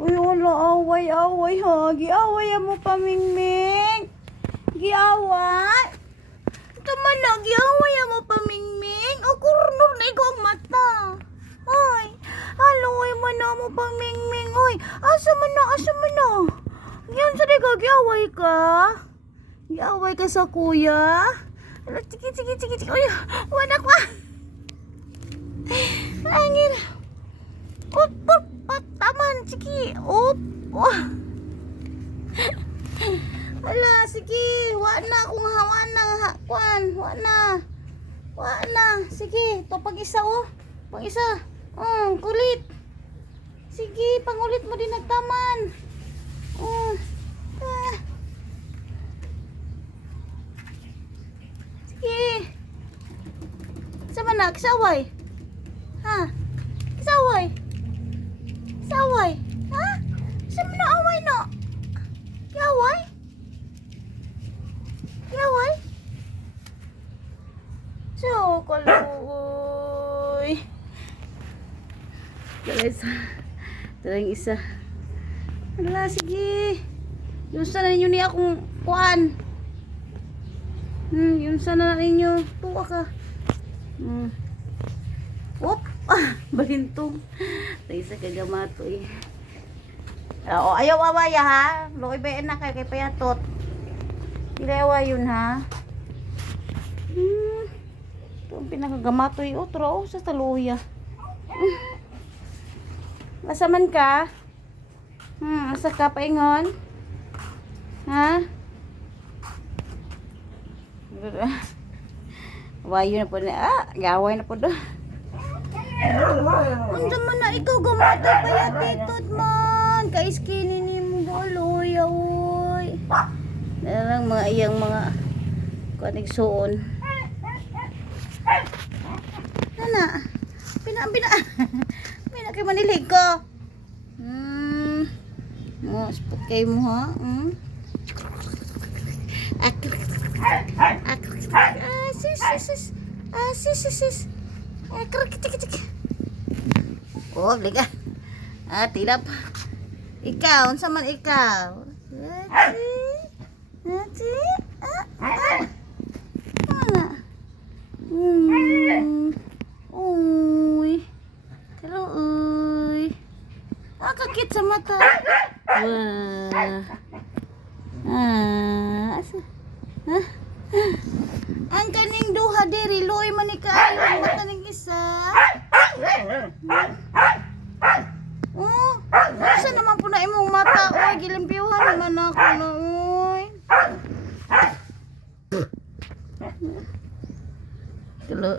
Uy, wala, away ha. Giaway mo pa, Mingming. Giaway. Ito man na, giaway mo pa, Mingming. O, kurnor na ikaw ang mata. Ay, haloy man na mo pa, Mingming. Uy, asa man na. Yan, sa ka, giaway ka. Giaway ka sa kuya. Ano, tiki. Uy, wala ko. Angin. Up. Taman, sige. Up. Ala, sige. Wana kung wana. Sige, to pag isa Pag isa. Kulit. Sige, pangulit mo din nagtaman. Sige. Sama na, kisaway. Ha? Kisaway. Ha? Sama na away no? Yaway? So, kaluoy. Talang isa. Hala, sige. Yung sana ninyo niya akong kuan. Yung sana ninyo. Tuwa ka. Wop. Balintong. Isa kagamato eh. Ayaw awaya ha. Loy ba na kay payatot. Hindi away yun ha. Ito ang pinakagamato eh. Otro sa taluya. Masaman ka? Asa ka paingon? Ha? Wayo na po na. Gaway na po doon. Unsa man na ikaw gamato kaya titot man. Ka-skinny ni mo boloy oy. Nalang mga iyang mga koneksoon. Nana. Pina kay manilig ko. Mo spot kay mo ha. Sis. Krik. Oh, liga. Tilap. Ikaw, unsa man ikaw? Ati. Ana. Uy. Hello, uy. Kakit sa mata. Ang kaning duha diri loy man ni kaayo mata ning isa. Saan naman po na imong mata? Uy, gilimpiyuhan naman ako na, uy. Tulo,